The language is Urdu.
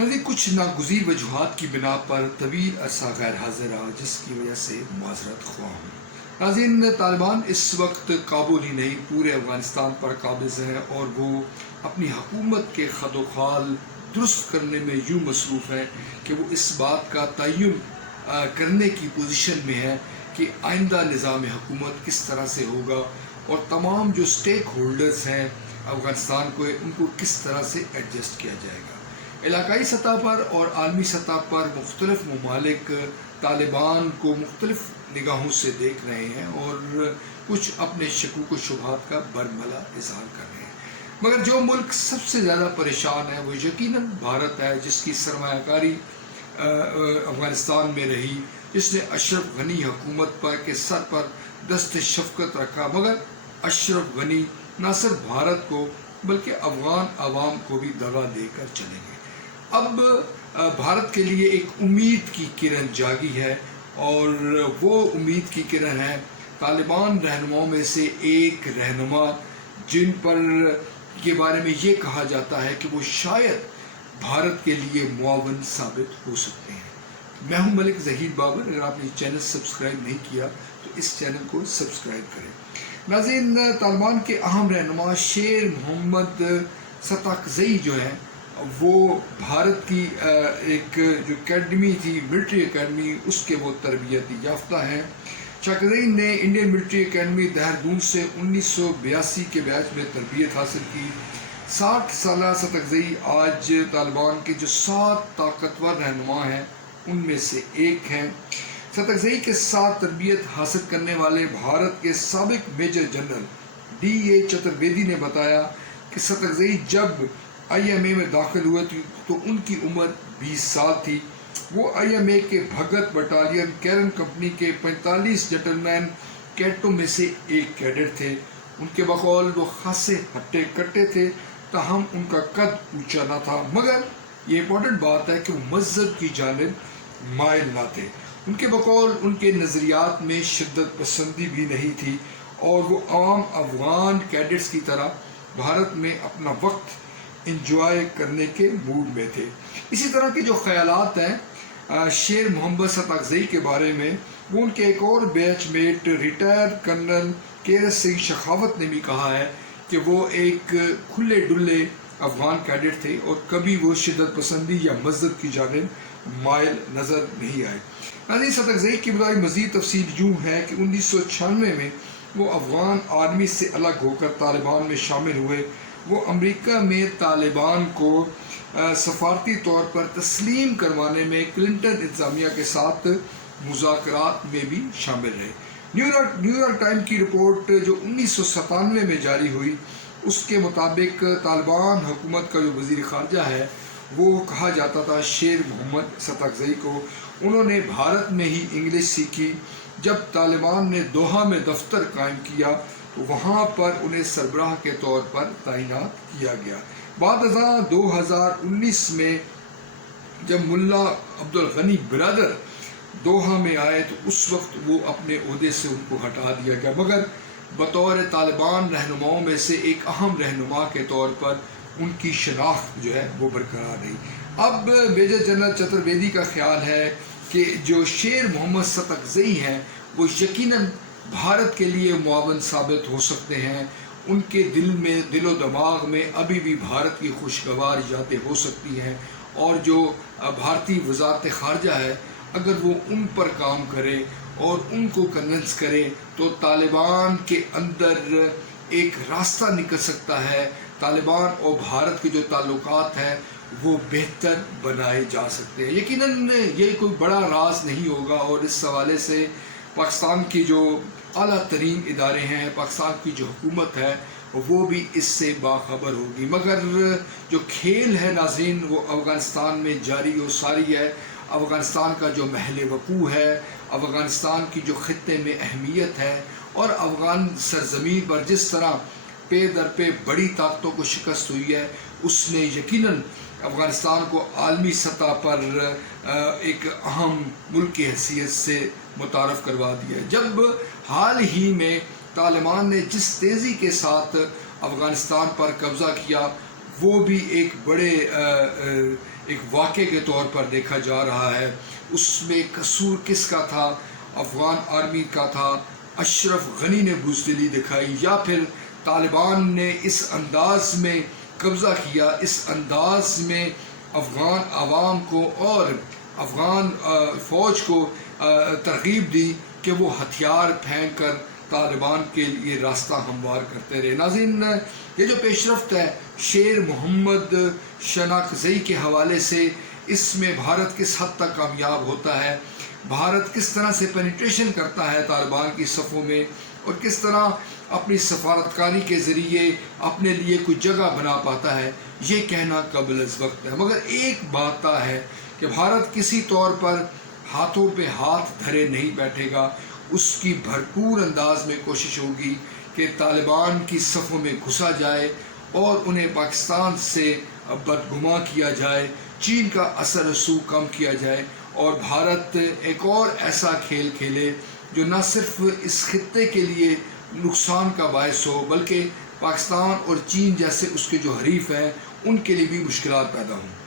ناظرین کچھ ناگزیر وجوہات کی بنا پر طویل عرصہ غیر حاضر رہا، جس کی وجہ سے معذرت خواہ ہوں۔ ناظرین طالبان اس وقت کابل ہی نہیں پورے افغانستان پر قابض ہے اور وہ اپنی حکومت کے خد و خال درست کرنے میں یوں مصروف ہے کہ وہ اس بات کا تعین کرنے کی پوزیشن میں ہے کہ آئندہ نظام حکومت کس طرح سے ہوگا اور تمام جو سٹیک ہولڈرز ہیں افغانستان کو ان کو کس طرح سے ایڈجسٹ کیا جائے گا۔ علاقائی سطح پر اور عالمی سطح پر مختلف ممالک طالبان کو مختلف نگاہوں سے دیکھ رہے ہیں اور کچھ اپنے شکوک و شبہات کا برملا اظہار کر رہے ہیں، مگر جو ملک سب سے زیادہ پریشان ہے وہ یقیناً بھارت ہے، جس کی سرمایہ کاری افغانستان میں رہی، جس نے اشرف غنی حکومت پر کے سر پر دست شفقت رکھا، مگر اشرف غنی نہ صرف بھارت کو بلکہ افغان عوام کو بھی دغا دے کر چلے گئے۔ اب بھارت کے لیے ایک امید کی کرن جاگی ہے اور وہ امید کی کرن ہے طالبان رہنماؤں میں سے ایک رہنما جن پر کے بارے میں یہ کہا جاتا ہے کہ وہ شاید بھارت کے لیے معاون ثابت ہو سکتے ہیں۔ میں ہوں ملک ظہیر بابر۔ اگر آپ نے چینل سبسکرائب نہیں کیا تو اس چینل کو سبسکرائب کریں۔ ناظرین طالبان کے اہم رہنما شیر محمد ستاکزئی جو ہے وہ بھارت کی ایک جو اکیڈمی تھی ملٹری اکیڈمی، اس کے وہ تربیتی یافتہ ہیں۔ ستاکزئی نے انڈین ملٹری اکیڈمی دہرادون سے 1982 کے بیچ میں تربیت حاصل کی۔ 60 سالہ ستاکزئی آج طالبان کے جو 7 طاقتور رہنما ہیں ان میں سے ایک ہیں۔ ستاکزئی کے ساتھ تربیت حاصل کرنے والے بھارت کے سابق میجر جنرل DA چترویدی نے بتایا کہ ستاکزئی جب IMA میں داخل ہوئے تو ان کی عمر 20 سال تھی۔ وہ IMA کے بھگت بٹالین کیرن کمپنی کے 45 جنٹلمین کیڈٹوں میں سے ایک کیڈٹ تھے۔ ان کے بقول وہ خاصے ہٹے کٹے تھے، تاہم ان کا قد اونچا نہ تھا، مگر یہ امپورٹنٹ بات ہے کہ وہ مذہب کی جانب مائل نہ تھے۔ ان کے بقول ان کے نظریات میں شدت پسندی بھی نہیں تھی اور وہ عام افغان کیڈٹس کی طرح بھارت میں اپنا وقت انجوائے کرنے کے موڈ میں تھے۔ اسی طرح کے جو خیالات ہیں شیر محمد ستاکزئی کے بارے میں، وہ ان کے ایک اور بیچ meat retire colonel کیرت Singh Shekhawat نے بھی کہا ہے کہ وہ ایک کھلے ڈلے افغان کیڈٹ تھے اور کبھی وہ شدت پسندی یا مذہب کی جانب مائل نظر نہیں آئے۔ ناظرین ستاکزئی کی بارے مزید تفصیل یوں ہے کہ 1996 میں وہ افغان آرمی سے الگ ہو کر طالبان میں شامل ہوئے۔ وہ امریکہ میں طالبان کو سفارتی طور پر تسلیم کروانے میں کلنٹن انتظامیہ کے ساتھ مذاکرات میں بھی شامل رہے۔ نیو یارک ٹائم کی رپورٹ جو 1997 میں جاری ہوئی، اس کے مطابق طالبان حکومت کا جو وزیر خارجہ ہے وہ کہا جاتا تھا شیر محمد ستاکزئی کو، انہوں نے بھارت میں ہی انگلش سیکھی۔ جب طالبان نے دوحہ میں دفتر قائم کیا تو وہاں پر انہیں سربراہ کے طور پر تعینات کیا گیا۔ بعد ازاں 2019 میں جب ملا عبدالغنی برادر دوحہ میں آئے تو اس وقت وہ اپنے عہدے سے ان کو ہٹا دیا گیا، مگر بطور طالبان رہنماؤں میں سے ایک اہم رہنما کے طور پر ان کی شناخت جو ہے وہ برقرار رہی۔ اب میجر جنرل چترویدی کا خیال ہے کہ جو شیر محمد ستاکزئی ہیں وہ یقیناً بھارت کے لیے معاون ثابت ہو سکتے ہیں۔ ان کے دل و دماغ میں ابھی بھی بھارت کی خوشگوار یادیں ہو سکتی ہیں، اور جو بھارتی وزارت خارجہ ہے اگر وہ ان پر کام کرے اور ان کو کنونس کرے تو طالبان کے اندر ایک راستہ نکل سکتا ہے، طالبان اور بھارت کے جو تعلقات ہیں وہ بہتر بنائے جا سکتے ہیں۔ یقیناً یہ کوئی بڑا راز نہیں ہوگا اور اس حوالے سے پاکستان کی جو اعلیٰ ترین ادارے ہیں، پاکستان کی جو حکومت ہے وہ بھی اس سے باخبر ہوگی، مگر جو کھیل ہے ناظرین وہ افغانستان میں جاری و ساری ہے۔ افغانستان کا جو محل وقوع ہے، افغانستان کی جو خطے میں اہمیت ہے اور افغان سرزمین پر جس طرح پے در پہ بڑی طاقتوں کو شکست ہوئی ہے، اس نے یقیناً افغانستان کو عالمی سطح پر ایک اہم ملک کی حیثیت سے متعارف کروا دیا ہے۔ جب حال ہی میں طالبان نے جس تیزی کے ساتھ افغانستان پر قبضہ کیا، وہ بھی ایک بڑے ایک واقعے کے طور پر دیکھا جا رہا ہے۔ اس میں قصور کس کا تھا؟ افغان آرمی کا تھا؟ اشرف غنی نے بزدلی دکھائی، یا پھر طالبان نے اس انداز میں قبضہ کیا، اس انداز میں افغان عوام کو اور افغان فوج کو ترغیب دی کہ وہ ہتھیار پھینک کر طالبان کے لیے راستہ ہموار کرتے رہے۔ ناظرین، یہ جو پیش رفت ہے شیر محمد شناکزئی کے حوالے سے، اس میں بھارت کس حد تک کامیاب ہوتا ہے، بھارت کس طرح سے پینیٹریشن کرتا ہے طالبان کی صفوں میں، اور کس طرح اپنی سفارتکاری کے ذریعے اپنے لیے کوئی جگہ بنا پاتا ہے، یہ کہنا قابل وقت ہے۔ مگر ایک بات طے ہے کہ بھارت کسی طور پر ہاتھوں پہ ہاتھ دھرے نہیں بیٹھے گا، اس کی بھرپور انداز میں کوشش ہوگی کہ طالبان کی صفوں میں گھسا جائے اور انہیں پاکستان سے بدگماں کیا جائے، چین کا اثر رسوخ کم کیا جائے، اور بھارت ایک اور ایسا کھیل کھیلے جو نہ صرف اس خطے کے لیے نقصان کا باعث ہو، بلکہ پاکستان اور چین جیسے اس کے جو حریف ہیں ان کے لیے بھی مشکلات پیدا ہوں۔